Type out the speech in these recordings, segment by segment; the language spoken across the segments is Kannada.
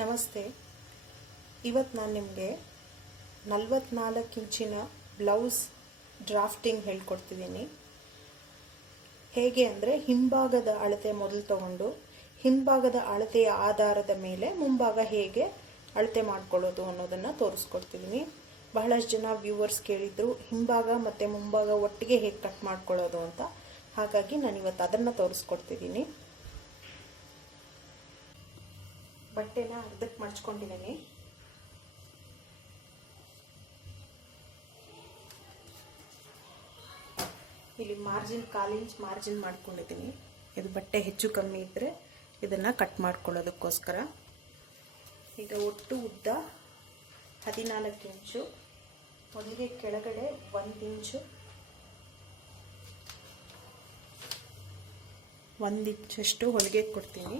ನಮಸ್ತೆ. ಇವತ್ತು ನಾನು ನಿಮಗೆ ನಲವತ್ನಾಲ್ಕು ಇಂಚಿನ ಬ್ಲೌಸ್ ಡ್ರಾಫ್ಟಿಂಗ್ ಹೇಳ್ಕೊಡ್ತಿದ್ದೀನಿ. ಹೇಗೆ ಅಂದರೆ ಹಿಂಭಾಗದ ಅಳತೆ ಮೊದಲು ತಗೊಂಡು ಹಿಂಭಾಗದ ಅಳತೆಯ ಆಧಾರದ ಮೇಲೆ ಮುಂಭಾಗ ಹೇಗೆ ಅಳತೆ ಮಾಡ್ಕೊಳ್ಳೋದು ಅನ್ನೋದನ್ನು ತೋರಿಸ್ಕೊಡ್ತಿದ್ದೀನಿ. ಬಹಳಷ್ಟು ಜನ ವ್ಯೂವರ್ಸ್ ಕೇಳಿದ್ರು ಹಿಂಭಾಗ ಮತ್ತು ಮುಂಭಾಗ ಒಟ್ಟಿಗೆ ಹೇಗೆ ಕಟ್ ಮಾಡ್ಕೊಳ್ಳೋದು ಅಂತ. ಹಾಗಾಗಿ ನಾನು ಇವತ್ತು ಅದನ್ನು ತೋರಿಸ್ಕೊಡ್ತಿದ್ದೀನಿ. ಬಟ್ಟೆನ ಅರ್ಧಕ್ಕೆ ಮಡ್ಚ್ಕೊಂಡಿದ್ದೀನಿ ಇಲ್ಲಿ ಮಾರ್ಜಿನ್ ಕಾಲಿಂಚ್ ಮಾರ್ಜಿನ್ ಮಾಡ್ಕೊಂಡಿದ್ದೀನಿ ಇದು ಬಟ್ಟೆ ಹೆಚ್ಚು ಕಮ್ಮಿ ಇದ್ದರೆ ಇದನ್ನು ಕಟ್ ಮಾಡ್ಕೊಳ್ಳೋದಕ್ಕೋಸ್ಕರ. ಈಗ ಒಟ್ಟು ಉದ್ದ ಹದಿನಾಲ್ಕು ಇಂಚು ಮೊದಲಿಗೆ ಕೆಳಗಡೆ ಒಂದು ಇಂಚು, ಒಂದು ಇಂಚಷ್ಟು ಹೊಲಿಗೆ ಕೊಡ್ತೀನಿ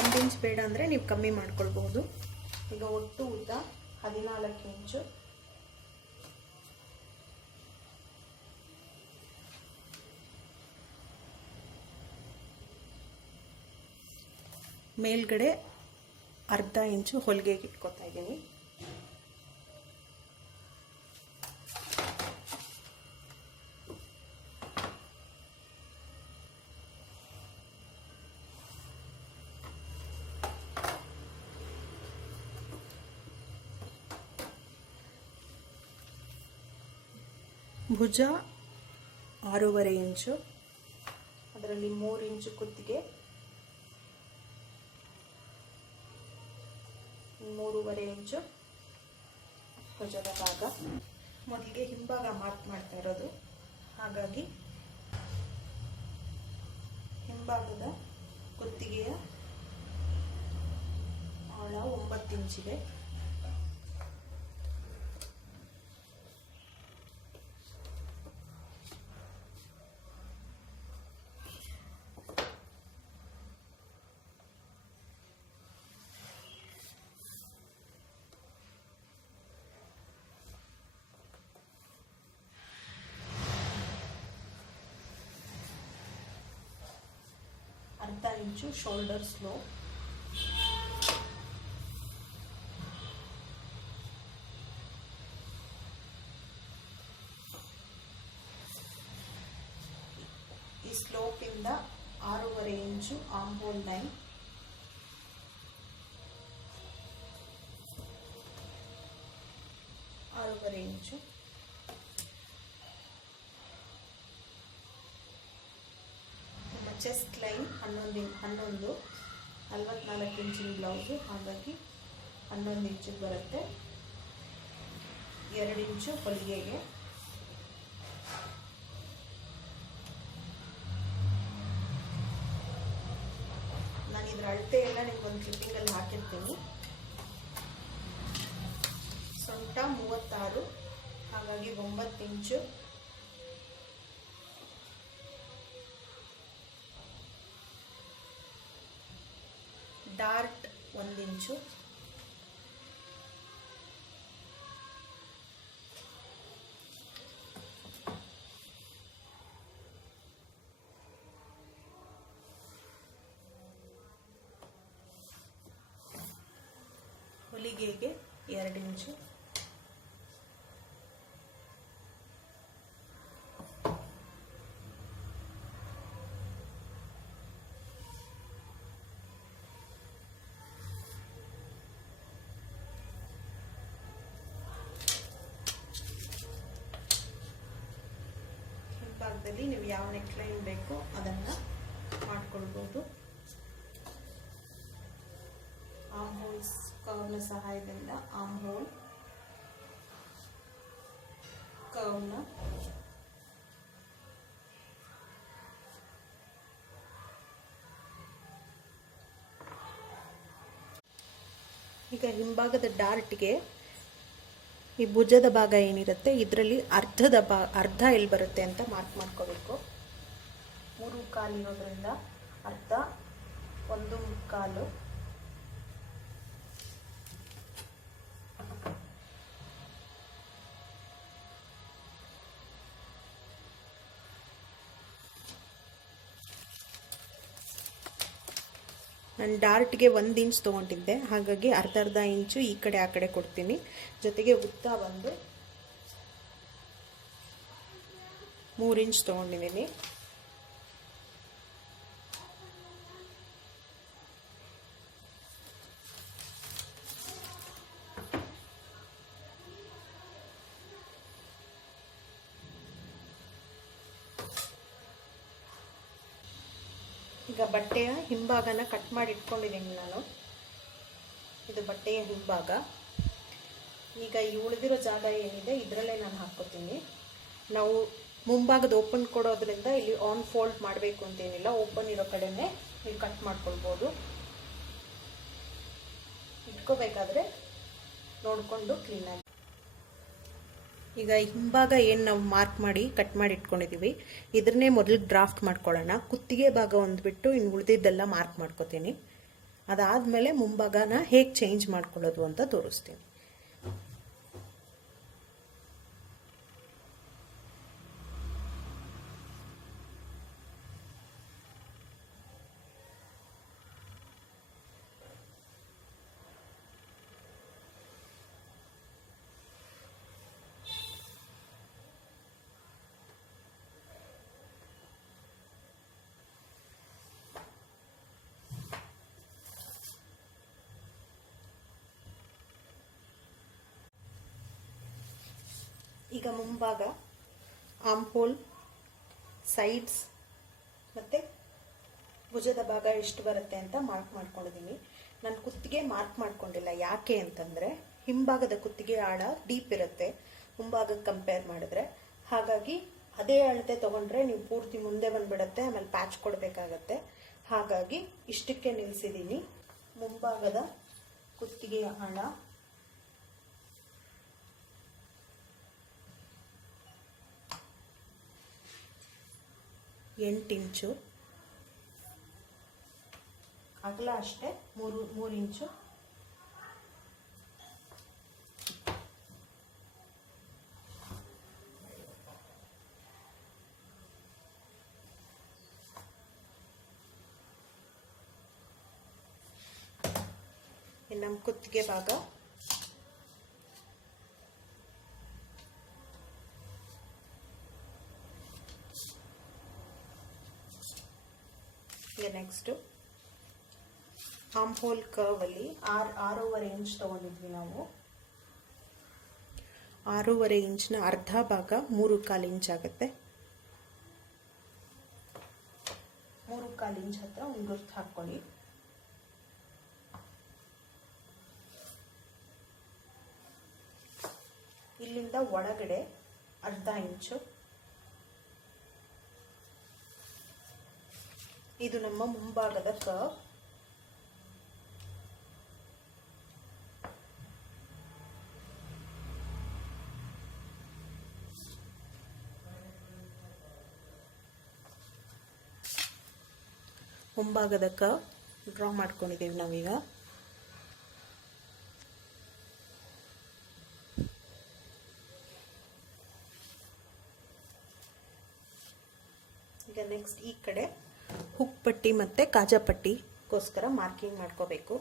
ಒಂದು ಇಂಚ್ ಬೇಡ ಅಂದರೆ ನೀವು ಕಮ್ಮಿ ಮಾಡ್ಕೊಳ್ಬಹುದು. ಈಗ ಒಟ್ಟು ಉದ್ದ ಹದಿನಾಲ್ಕು ಇಂಚು. ಮೇಲ್ಗಡೆ ಅರ್ಧ ಇಂಚು ಹೊಲಿಗೆಗೆ ಇಟ್ಕೊತಾ ಇದ್ದೀನಿ. ಭುಜ ಆರೂವರೆ ಇಂಚು, ಅದರಲ್ಲಿ ಮೂರು ಇಂಚು ಕುತ್ತಿಗೆ, ಮೂರುವರೆ ಇಂಚು ಭುಜದ ಭಾಗ. ಮೊದಲಿಗೆ ಹಿಂಭಾಗ ಮಾರ್ಕ್ ಮಾಡ್ತಾ ಇರೋದು. ಹಾಗಾಗಿ ಹಿಂಭಾಗದ ಕುತ್ತಿಗೆಯ ಆಳ ಒಂಬತ್ತು ಇಂಚಿದೆ ಅರ್ಧ ಇಂಚು ಶೋಲ್ಡರ್ ಸ್ಲೋ ಈ ಸ್ಲೋಪಿಂದ ಆರೂವರೆ ಇಂಚು ಆಂಬೋಲ್ ಲೈನ್ ಆರೂವರೆ ಇಂಚು ನಮ್ಮ ಚೆಸ್ಟ್ ಲೈನ್ ಹನ್ನೊಂದು ಹನ್ನೊಂದು ನಲ್ವತ್ನಾಲ್ಕು ಇಂಚಿನ ಬ್ಲೌಸು ಹಾಗಾಗಿ ಹನ್ನೊಂದು ಇಂಚು ಬರುತ್ತೆ. ಎರಡು ಇಂಚು ಹೊಲಿಗೆಗೆ. ನಾನು ಇದರ ಅಳತೆ ಎಲ್ಲ ನಿಮ್ಗೊಂದು ಕ್ಲಿಪ್ಪಿಂಗಲ್ಲಿ ಹಾಕಿರ್ತೀನಿ. ಸೊಂಟ ಮೂವತ್ತಾರು, ಹಾಗಾಗಿ ಒಂಬತ್ತು ಇಂಚು ಡಾರ್ಟ್ ಒಂದು ಇಂಚು. ಹೊಲಿಗೆಗೆ ಎರಡು ಇಂಚು. ಹಿಂಭಾಗದಲ್ಲಿ ನೀವು ಯಾವ ನೆಕ್ಲೈನ್ ಬೇಕೋ ಅದನ್ನು ಮಾಡ್ಕೊಳ್ಬೋದು. ಆಮ್ ಹೋಲ್ಸ್ ಕರ್ವ್ನ ಸಹಾಯದಿಂದ ಆಮ್ ಹೋಲ್ ಕರ್ವ್ನ ಈಗ ಹಿಂಭಾಗದ ಡಾರ್ಟ್ಗೆ ಈ ಭುಜದ ಭಾಗ ಏನಿರುತ್ತೆ? ಇದರಲ್ಲಿ ಅರ್ಧದ ಬಾ ಅರ್ಧ ಎಲ್ಲಿ ಬರುತ್ತೆ ಅಂತ ಮಾರ್ಕ್ ಮಾಡ್ಕೋಬೇಕು. ಮೂರು ಕಾಲು ಇರೋದ್ರಿಂದ ಅರ್ಧ, ಒಂದು ಕಾಲು ನಾನು ಡಾರ್ಟ್ಗೆ ಒಂದು ಇಂಚ್ ತೊಗೊಂಡಿದ್ದೆ. ಹಾಗಾಗಿ ಅರ್ಧ ಅರ್ಧ ಇಂಚು ಈ ಕಡೆ, ಆ ಕಡೆ ಕೊಡ್ತೀನಿ. ಜೊತೆಗೆ ಉದ್ದ ಬಂದು ಮೂರು ಇಂಚ್ ತೊಗೊಂಡಿದ್ದೀನಿ ಈಗ ಬಟ್ಟೆಯ ಹಿಂಭಾಗನ ಕಟ್ ಮಾಡಿ ಇಟ್ಕೊಂಡಿದ್ದೀನಿ ನಾನು. ಇದು ಬಟ್ಟೆಯ ಹಿಂಭಾಗ. ಈಗ ಈ ಉಳಿದಿರೋ ಜಾಗ ಏನಿದೆ, ಇದರಲ್ಲೇ ನಾನು ಹಾಕ್ಕೋತೀನಿ. ನಾವು ಮುಂಭಾಗದ ಓಪನ್ ಕೊಡೋದ್ರಿಂದ ಇಲ್ಲಿ ಆನ್ ಫೋಲ್ಡ್ ಮಾಡಬೇಕು ಅಂತೇನಿಲ್ಲ ಓಪನ್ ಇರೋ ಕಡೆನೇ ನೀವು ಕಟ್ ಮಾಡ್ಕೊಳ್ಬೋದು. ಇಟ್ಕೋಬೇಕಾದ್ರೆ ನೋಡಿಕೊಂಡು ಕ್ಲೀನಾಗಿ ಈಗ ಹಿಂಭಾಗ ಏನು ನಾವು ಮಾರ್ಕ್ ಮಾಡಿ ಕಟ್ ಮಾಡಿ ಇಟ್ಕೊಂಡಿದ್ದೀವಿ ಇದನ್ನೇ ಮೊದಲು ಡ್ರಾಫ್ಟ್ ಮಾಡ್ಕೊಳ್ಳೋಣ. ಕುತ್ತಿಗೆ ಭಾಗ ಒಂದು ಬಿಟ್ಟು ಇನ್ನು ಉಳಿದಿದ್ದೆಲ್ಲ ಮಾರ್ಕ್ ಮಾಡ್ಕೋತೀನಿ. ಅದಾದಮೇಲೆ ಮುಂಭಾಗನ ಹೇಗೆ ಚೇಂಜ್ ಮಾಡ್ಕೊಳ್ಳೋದು ಅಂತ ತೋರಿಸ್ತೀನಿ. ಈಗ ಮುಂಭಾಗ ಆಮ್ ಹೋಲ್ ಸೈಡ್ಸ್ ಮತ್ತು ಭುಜದ ಭಾಗ ಎಷ್ಟು ಬರುತ್ತೆ ಅಂತ ಮಾರ್ಕ್ ಮಾಡ್ಕೊಂಡಿದ್ದೀನಿ ನಾನು ಕುತ್ತಿಗೆ ಮಾರ್ಕ್ ಮಾಡ್ಕೊಂಡಿಲ್ಲ. ಯಾಕೆ ಅಂತಂದರೆ ಹಿಂಭಾಗದ ಕುತ್ತಿಗೆ ಆಳ ಡೀಪ್ ಇರುತ್ತೆ. ಮುಂಭಾಗಕ್ಕೆ ಕಂಪೇರ್ ಮಾಡಿದ್ರೆ. ಹಾಗಾಗಿ ಅದೇ ಅಳತೆ ತೊಗೊಂಡ್ರೆ ನೀವು ಪೂರ್ತಿ ಮುಂದೆ ಬಂದ್ಬಿಡತ್ತೆ, ಆಮೇಲೆ ಪ್ಯಾಚ್ ಕೊಡಬೇಕಾಗತ್ತೆ. ಹಾಗಾಗಿ ಇಷ್ಟಕ್ಕೆ ನಿಲ್ಲಿಸಿದ್ದೀನಿ ಮುಂಭಾಗದ ಕುತ್ತಿಗೆಯ ಆಳ ಎಂಟು ಇಂಚು ಅಗಲ ಅಷ್ಟೇ ಮೂರು ಮೂರು ಇಂಚು ಇನ್ನು ನಮ್ಮ ಕುತ್ತಿಗೆ ಭಾಗ. ನೆಕ್ಸ್ಟು ಆಮ್ ಹೋಲ್ ಕರ್ವಲ್ಲಿ ಆರು ಆರೂವರೆ ಇಂಚ್ ತೊಗೊಂಡಿದ್ವಿ ನಾವು. ಆರೂವರೆ ಇಂಚ್ನ ಅರ್ಧ ಭಾಗ ಮೂರು ಕಾಲು ಇಂಚ್ ಆಗುತ್ತೆ. ಮೂರು ಕಾಲು ಇಂಚ್ ಹತ್ರ ಒಂದು ಗುರ್ತು ಹಾಕ್ಕೊಳ್ಳಿ. ಇಲ್ಲಿಂದ ಒಳಗಡೆ ಅರ್ಧ ಇಂಚು ಇದು ನಮ್ಮ ಮುಂಭಾಗದ ಕರ್ವ್ ಮುಂಭಾಗದ ಕರ್ವ್ ಡ್ರಾ ಮಾಡ್ಕೊಂಡಿದ್ದೀವಿ ನಾವೀಗ. ಈಗ ನೆಕ್ಸ್ಟ್ ಈ ಕಡೆ. ಹುಕ್ ಪಟ್ಟಿ ಮತ್ತು ಕಾಜಾ ಪಟ್ಟಿಗೋಸ್ಕರ ಮಾರ್ಕಿಂಗ್ ಮಾಡ್ಕೋಬೇಕು.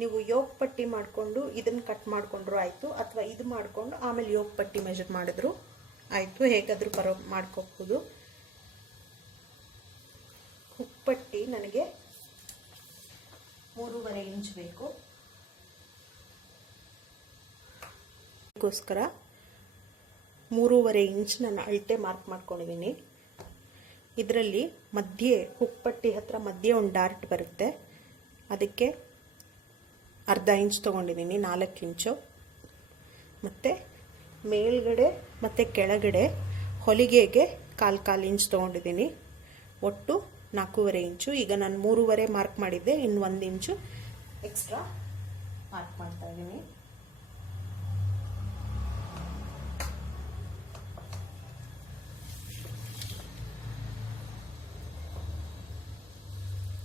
ನೀವು ಯೋಗ ಪಟ್ಟಿ ಮಾಡಿಕೊಂಡು ಇದನ್ನು ಕಟ್ ಮಾಡಿಕೊಂಡ್ರು ಆಯಿತು, ಅಥವಾ ಇದು ಮಾಡಿಕೊಂಡು ಆಮೇಲೆ ಯೋಗ ಪಟ್ಟಿ ಮೆಜರ್ ಮಾಡಿದ್ರು ಆಯಿತು, ಹೇಗಾದರೂ ಬರೋ ಮಾಡ್ಕೋಬಹುದು ಹುಕ್ ಪಟ್ಟಿ ನನಗೆ ಮೂರುವರೆ ಇಂಚ್ ಬೇಕು. ಗೋಸ್ಕರ ಮೂರುವರೆ ಇಂಚ್ ನಾನು ಅಳತೆ ಮಾರ್ಕ್ ಮಾಡ್ಕೊಂಡಿದ್ದೀನಿ ಇದರಲ್ಲಿ ಮಧ್ಯೆ, ಹುಕ್ಪಟ್ಟಿ ಹತ್ರ ಮಧ್ಯೆ ಒಂದು ಡಾರ್ಟ್ ಬರುತ್ತೆ. ಅದಕ್ಕೆ ಅರ್ಧ ಇಂಚ್ ತೊಗೊಂಡಿದ್ದೀನಿ, ನಾಲ್ಕು ಇಂಚು. ಮತ್ತು ಮೇಲ್ಗಡೆ ಮತ್ತು ಕೆಳಗಡೆ ಹೊಲಿಗೆಗೆ ಕಾಲು ಕಾಲು ಇಂಚ್ ತೊಗೊಂಡಿದ್ದೀನಿ. ಒಟ್ಟು ನಾಲ್ಕೂವರೆ ಇಂಚು. ಈಗ ನಾನು ಮೂರುವರೆ ಮಾರ್ಕ್ ಮಾಡಿದ್ದೆ, ಇನ್ನು ಒಂದು ಇಂಚು ಎಕ್ಸ್ಟ್ರಾ ಮಾರ್ಕ್ ಮಾಡ್ತಾ ಇದ್ದೀನಿ.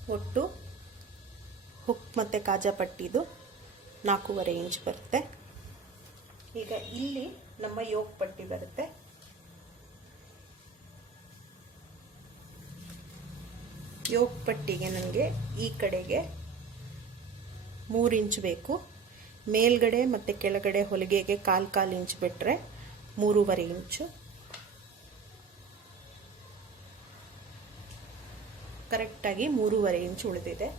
ಒಟ್ಟು ಹುಕ್ ಮತ್ತು ಕಾಜಾ ಪಟ್ಟಿದು ನಾಲ್ಕೂವರೆ ಇಂಚ್ ಬರುತ್ತೆ. ಈಗ ಇಲ್ಲಿ ನಮ್ಮ ಯೋಗ ಪಟ್ಟಿ ಬರುತ್ತೆ. ಯೋಗ ಪಟ್ಟಿಗೆ ನನಗೆ ಈ ಕಡೆಗೆ ಮೂರು ಇಂಚ್ ಬೇಕು. ಮೇಲ್ಗಡೆ ಮತ್ತು ಕೆಳಗಡೆ ಹೊಲಿಗೆಗೆ ಕಾಲು ಕಾಲು ಇಂಚ್ ಬಿಟ್ಟರೆ ಮೂರುವರೆ ಇಂಚು. ಕರೆಕ್ಟಾಗಿ ಮೂರುವರೆ ಇಂಚ್ ಉಳಿದಿದೆ.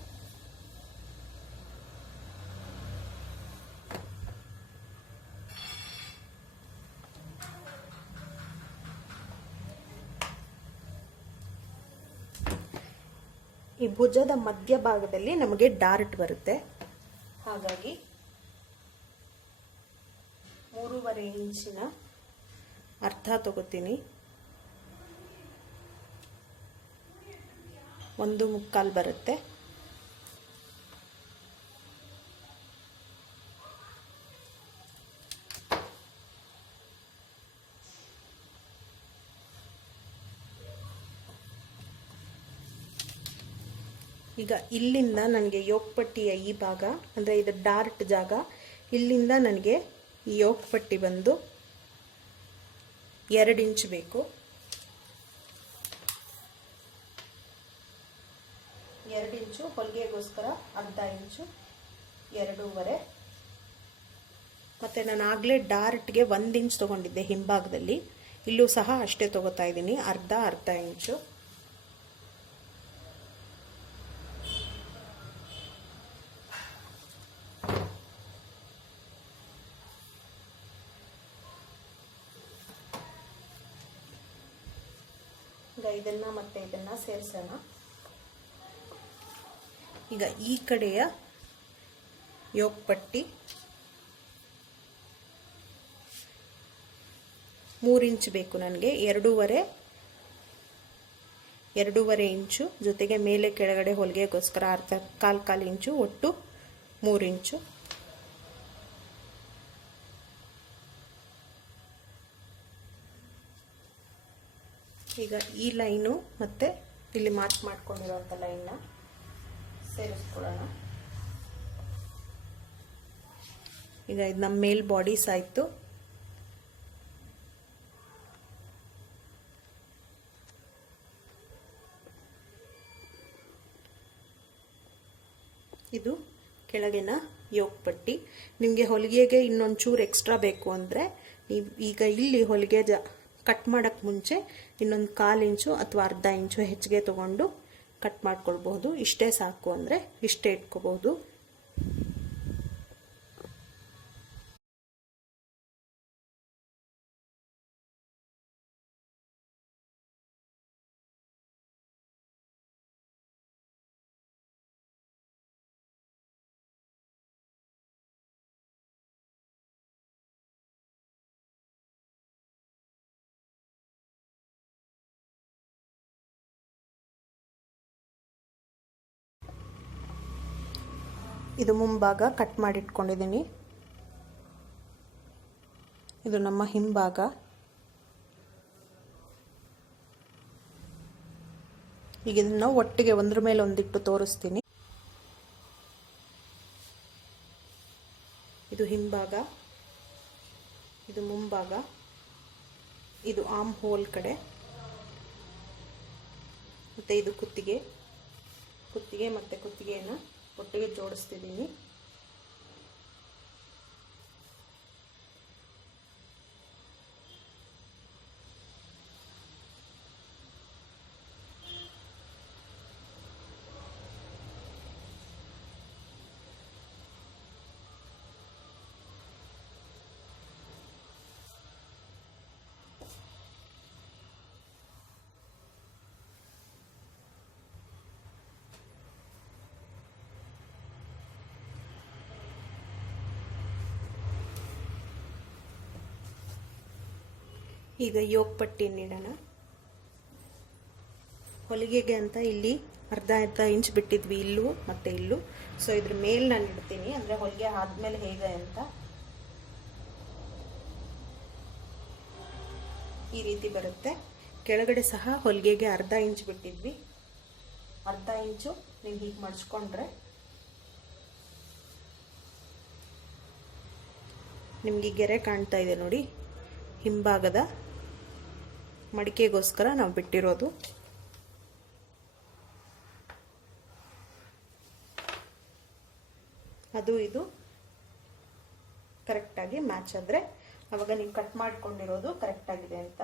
ಈ ಭುಜದ ಮಧ್ಯಭಾಗದಲ್ಲಿ ನಮಗೆ ಡಾರ್ಟ್ ಬರುತ್ತೆ. ಹಾಗಾಗಿ ಮೂರುವರೆ ಇಂಚಿನ ಅರ್ಧ ತಗೋತೀನಿ. ಒಂದು ಮುಕ್ಕಾಲು ಬರುತ್ತೆ. ಈಗ ಇಲ್ಲಿಂದ ನನಗೆ ಯೋಗಪಟ್ಟಿಯ ಈ ಭಾಗ, ಅಂದರೆ ಇದು ಡಾರ್ಟ್ ಜಾಗ, ಇಲ್ಲಿಂದ ನನಗೆ ಈ ಯೋಗಪಟ್ಟಿ ಬಂದು ಎರಡು ಇಂಚ್ ಬೇಕು. ಎರಡು ಇಂಚು, ಹೊಲಿಗೆಗೋಸ್ಕರ ಅರ್ಧ ಇಂಚು, ಎರಡೂವರೆ. ಮತ್ತು ನಾನು ಆಗಲೇ ಡಾರ್ಟ್ಗೆ ಒಂದು ಇಂಚ್ ತೊಗೊಂಡಿದ್ದೆ ಹಿಂಭಾಗದಲ್ಲಿ. ಇಲ್ಲೂ ಸಹ ಅಷ್ಟೇ ತೊಗೋತಾ ಇದ್ದೀನಿ, ಅರ್ಧ ಅರ್ಧ ಇಂಚು. ಈಗ ಇದನ್ನು ಮತ್ತೆ ಇದನ್ನು ಸೇರಿಸೋಣ. ಈಗ ಈ ಕಡೆಯ ಯೋಗಪಟ್ಟಿ ಮೂರು ಇಂಚ್ ಬೇಕು ನನಗೆ, ಎರಡೂವರೆ ಎರಡೂವರೆ ಇಂಚು ಜೊತೆಗೆ ಮೇಲೆ ಕೆಳಗಡೆ ಹೊಲಿಗೆಗೋಸ್ಕರ ಅರ್ಧ ಕಾಲು ಕಾಲು ಇಂಚು, ಒಟ್ಟು ಮೂರು ಇಂಚು. ಈಗ ಈ ಲೈನು ಮತ್ತು ಇಲ್ಲಿ ಮಾರ್ಕ್ ಮಾಡ್ಕೊಂಡಿರೋಂಥ ಲೈನ್ನ ಸೇರಿಸ್ಕೊಳ್ಳೋಣ. ಈಗ ಇದು ನಮ್ಮ ಮೇಲ್ ಬಾಡೀಸ್ ಆಯಿತು ಇದು ಕೆಳಗಿನ ಯೋಗ್ ಪಟ್ಟಿ. ನಿಮಗೆ ಹೊಲಿಗೆಗೆ ಇನ್ನೊಂಚೂರು ಎಕ್ಸ್ಟ್ರಾ ಬೇಕು ಅಂದರೆ ನೀವು ಈಗ ಇಲ್ಲಿ ಹೊಲಿಗೆ ಜ ಕಟ್ ಮಾಡೋಕ್ಕೆ ಮುಂಚೆ ಇನ್ನೊಂದು ಕಾಲು ಇಂಚು ಅಥವಾ ಅರ್ಧ ಇಂಚು ಹೆಚ್ಚಿಗೆ ತೊಗೊಂಡು ಕಟ್ ಮಾಡ್ಕೊಳ್ಬಹುದು. ಇಷ್ಟೇ ಸಾಕು ಅಂದರೆ ಇಷ್ಟೇ ಇಟ್ಕೋಬಹುದು. ಇದು ಮುಂಭಾಗ ಕಟ್ ಮಾಡಿಟ್ಕೊಂಡಿದ್ದೀನಿ. ಇದು ನಮ್ಮ ಹಿಂಭಾಗ. ಈಗ ಇದನ್ನು ಒಟ್ಟಿಗೆ ಒಂದ್ರ ಮೇಲೆ ಒಂದಿಟ್ಟು ತೋರಿಸ್ತೀನಿ. ಇದು ಹಿಂಭಾಗ. ಇದು ಮುಂಭಾಗ. ಇದು ಆಮ್ ಹೋಲ್ ಕಡೆ. ಮತ್ತು ಇದು ಕುತ್ತಿಗೆ. ಕುತ್ತಿಗೆ ಮತ್ತು ಕುತ್ತಿಗೆಯನ್ನು ಒಟ್ಟಿಗೆ ಜೋಡಿಸ್ತಿದ್ದೀನಿ. ಈಗ ಯೋಗ ಪಟ್ಟಿ ನೀಡೋಣ. ಹೊಲಿಗೆಗೆ ಅಂತ ಇಲ್ಲಿ ಅರ್ಧ ಅರ್ಧ ಇಂಚ್ ಬಿಟ್ಟಿದ್ವಿ ಇಲ್ಲೂ ಮತ್ತೆ ಇಲ್ಲೂ. ಸೊ ಇದ್ರ ಮೇಲೆ ನಾನು ಇಡ್ತೀನಿ. ಅಂದರೆ ಹೊಲಿಗೆ ಆದಮೇಲೆ ಹೇಗೆ ಅಂತ. ಈ ರೀತಿ ಬರುತ್ತೆ. ಕೆಳಗಡೆ ಸಹ ಹೊಲಿಗೆಗೆ ಅರ್ಧ ಇಂಚ್ ಬಿಟ್ಟಿದ್ವಿ. ಅರ್ಧ ಇಂಚು ನೀವು ಹೀಗೆ ಮಡ್ಚ್ಕೊಂಡ್ರೆ ನಿಮಗೆ ಗೆರೆ ಕಾಣ್ತಾ ಇದೆ ನೋಡಿ. ಹಿಂಭಾಗದ ಮಡಿಕೆಗೋಸ್ಕರ ನಾವು ಬಿಟ್ಟಿರೋದು. ಅದು ಇದು. ಕರೆಕ್ಟಾಗಿ ಮ್ಯಾಚ್ ಆದರೆ ಅವಾಗ ನೀವು ಕಟ್ ಮಾಡಿಕೊಂಡಿರೋದು ಕರೆಕ್ಟಾಗಿದೆ ಅಂತ.